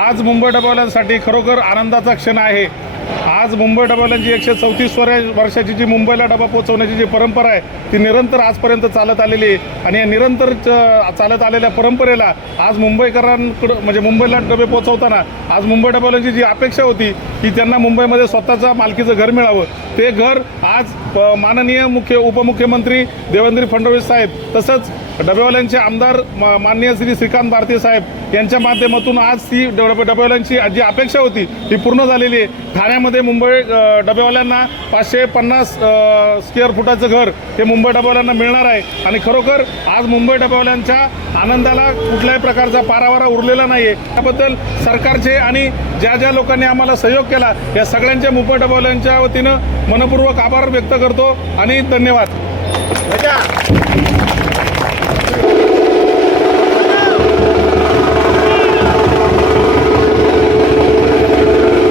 आज मुंबई डबेवाल्यांसाठी खरोखर आनंदाचा क्षण आहे। आज मुंबई डबेवाल्यांची 134 वर्षाची जी मुंबईला डबा पोहोचवण्याची जी परंपरा आहे ती निरंतर आजपर्यंत चालत आलेली आहे आणि या निरंतर चालत आलेल्या परंपरेला आज मुंबईकरांकडे म्हणजे मुंबईला डबे पोहोचवताना आज मुंबई डबेवाल्यांची जी अपेक्षा होती की त्यांना मुंबईमध्ये स्वतःचा मालकीचं घर मिळावं, ते घर आज माननीय उपमुख्यमंत्री देवेंद्र फडणवीस साहेब तसंच डबेवाल्यांचे आमदार माननीय श्री श्रीकांत भारती साहेब यांच्या माध्यमातून आज ती डबेवाल्यांची जी अपेक्षा होती ती पूर्ण झालेली आहे। ठाण्यामध्ये मुंबई डबेवाल्यांना 550 स्क्वेअर फुटाचं घर हे मुंबई डबेवाल्यांना मिळणार आहे आणि खरोखर आज मुंबई डबेवाल्यांच्या आनंदाला कुठल्याही प्रकारचा पारावारा उरलेला नाही आहे। त्याबद्दल सरकारचे आणि ज्या ज्या लोकांनी आम्हाला सहयोग केला या सगळ्यांच्या मुंबई डबेवाल्यांच्या वतीनं मनपूर्वक आभार व्यक्त करतो आणि धन्यवाद।